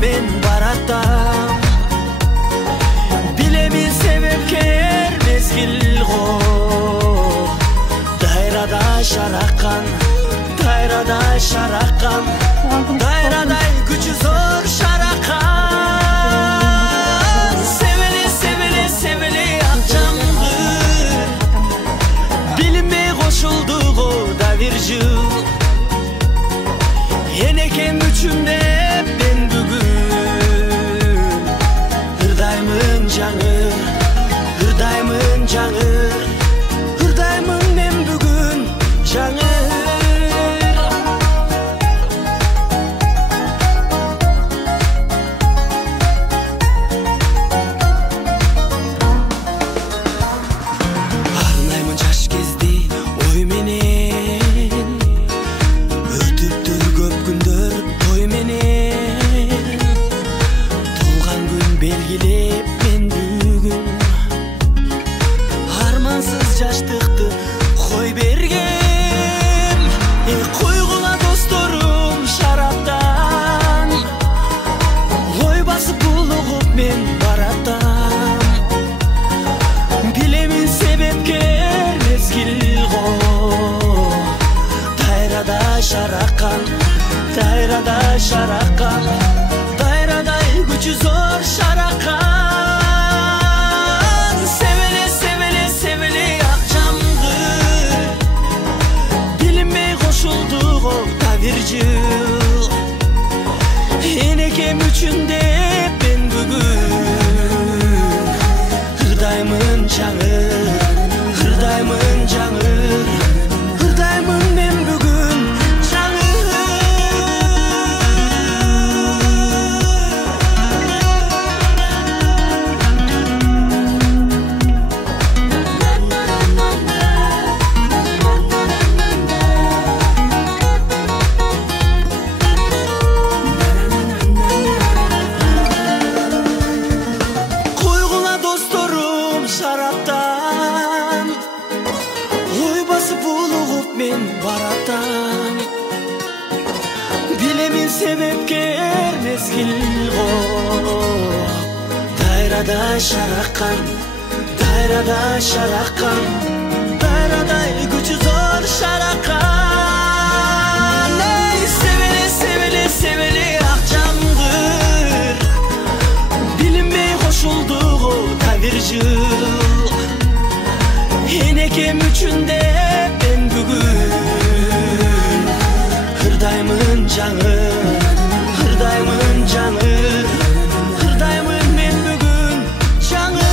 men баратам. Билемин себепкер мезгил го, дайрадай шараккан, дайрадай шараккан, дайрадай күчү зор шараккан. Себели, себели, себели ак жамгыр, билинбей кошулду го да бир жыл. Енекем үчүн деп мен бүгүн ырдаймын жаңыр, ырдаймын жаңыр, ырдаймын мен бүгүн жаңыр. Арнаймын жаш кезди ой менен, өтүптүр көп күндөр той менен. Толган күн белгилеп мен бүгүн армансыз жаштыкты кой бергем. Койгула досторум шараптан, ой басып булугуп мен баратам. Билемин себепкер мезгил го, дайрадай шараккан, дайрадай шараккан, дайрадай күчү зор шараккан. Себели, себели, себели ак жамгыр, билинбей кошулду го да бир жыл. Энекем үчүн деп мен бүгүн ырдаймын жаңыр, ырдаймын жаңыр, ырдаймын мен бүгүн жаңыр. Койгула досторум шараптан, ой басып булугуп мен баратам. Билемин себепкер мезгил го, дайрадай шараккан, дайрадай шараккан, дайрадай күчү зор шараккан. Ey себели, себели, себели ак жамгыр, билинбей кошулду го да бир жыл. Энекем үчүн деп мен бүгүн ырдаймын жаңыр, ырдаймын жаңыр, ырдаймын мен бүгүн жаңыр.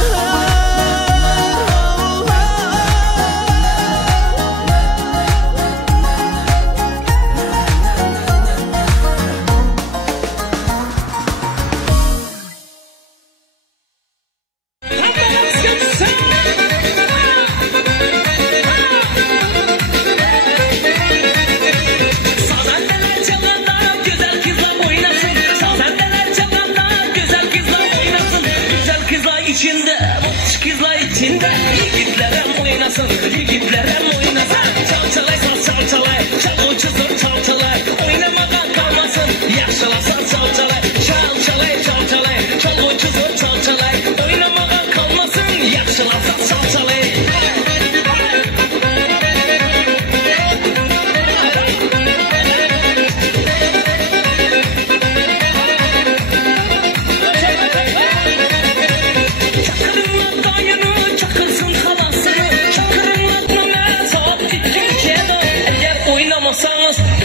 İçinde, boş kızlar içinde, yigitlerim oynasın, yigitlerim oynasın. Çalçalay, çalçalay, çalgıcı zor çalçalay, oynamağa kalmasın, yaşalasın çalçalay. Çalçalay, çalçalay, çalgıcı zor çalçalay, oynamağa kalmasın, yaşalasın çalçalay.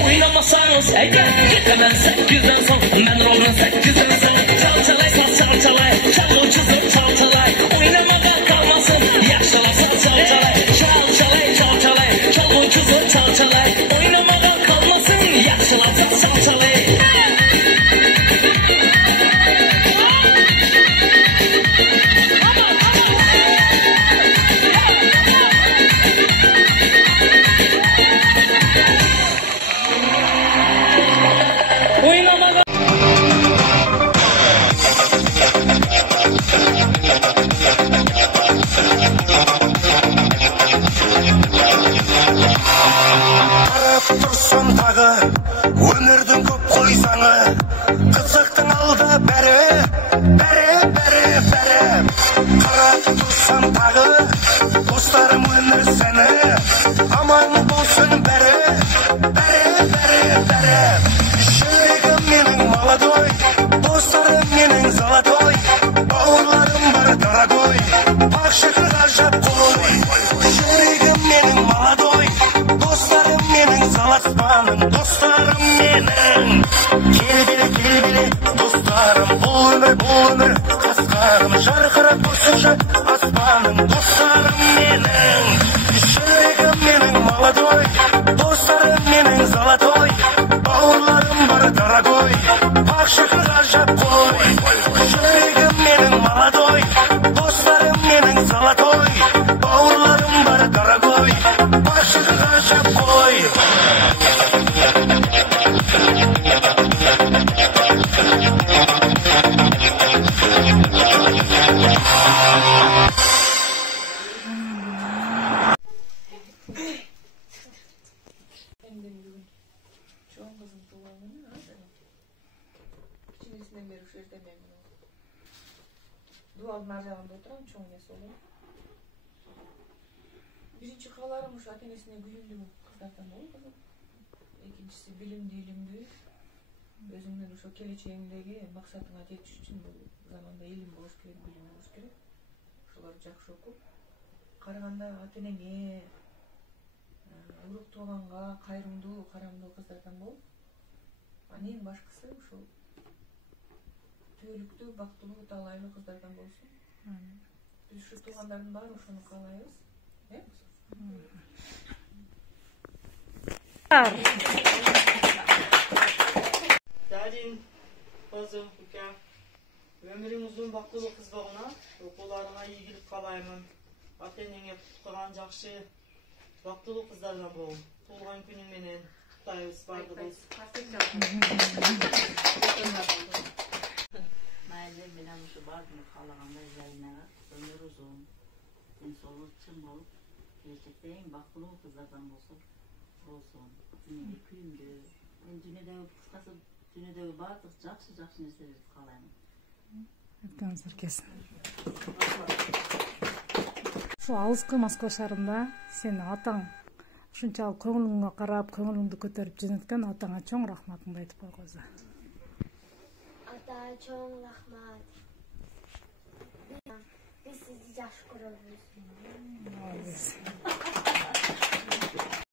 Oynamasanız eğer yetemem 8'den son, ben roluna 8'den son. Çalçalay, çalçalay, çalgıcı zor çalçalay, oynamağa kalmasın, yaşalasın çalçalay. Çalçalay, çalçalay, çalgıcı zor çalçalay, oynamağa kalmasın, yaşalasın çalçalay. Тұрсам тағы өмірдің көп қой заңы, қызықтың алда berem. Yüreğim benim maladoy, dostlarım benim zalatoy. Bağlarım var daragoy, akşakı harcap koy. Yüreğim benim maladoy, dostlarım benim zalasmanım. Dostlarım benim, kelbili dostlarım. Bu ömür kaskarım, şarkıra dursunca asmanım. Dostlarım benim, yüreğim benim maladoy, dostlarım benim zalatoy. Bağlarım var daragoy, akşakı harcap koy. Yüreğim benim maladoy, dostlarım benim zalatoy. Bağlarım var daragoy, akşakı harcap koy. Çoğun kızın doğumunu nasıl? İçimizden beri şu yerde memnun oldum. Dualın arasında oturan çoğun yası olur. Birinci kalarım şu atenesine güyündü bu kızlardan da olur. İkincisi bilimdi ilimdi. Özümden şu geleceğimdeki maksatına yetiş için bu zamanda ilim boş gerek, bilim boş gerek. Şuları жақсы okup. Karaganda atenenge uruk tuğanға кайрымдуу карамдуу кыздардан болуп анан эң башкысы ушул түбөлүктүү бактылуу талайлуу кыздардан болсун. Биз ушу туугандардын баары ошону каалайбыз. Дарин, кызым, ука, өмүрүң узун бактылуу кыз болгуна, окууларыңа ийгилик каалаймын. Ата-энеңе куткан жакшы бактылуу кыздардан бол. Туулган күнүң менен куттайбыз бардыгыбыз. Майли менен ушу бардыгын каалагандай жайнага өмүр узун, ден-соолук чың болуп, келечекте эң бактылуу кыздардан болсун. Менин күйүмдүү. Мен дүйнөдөгү кыскасы дүйнөдөгү баардык жакшы нерселерди каалайм. Өтөңүздөр келсин. Şu алыскы Москва шаарында сени атаң ушунчалык көңүлүңгө карап, көңүлүңдү көтөрүп жөнөткөн атаңа чоң рахматыңды айтып койгузу. Ата, чоң рахмат. Biz sizi yaxshi ko'ramiz.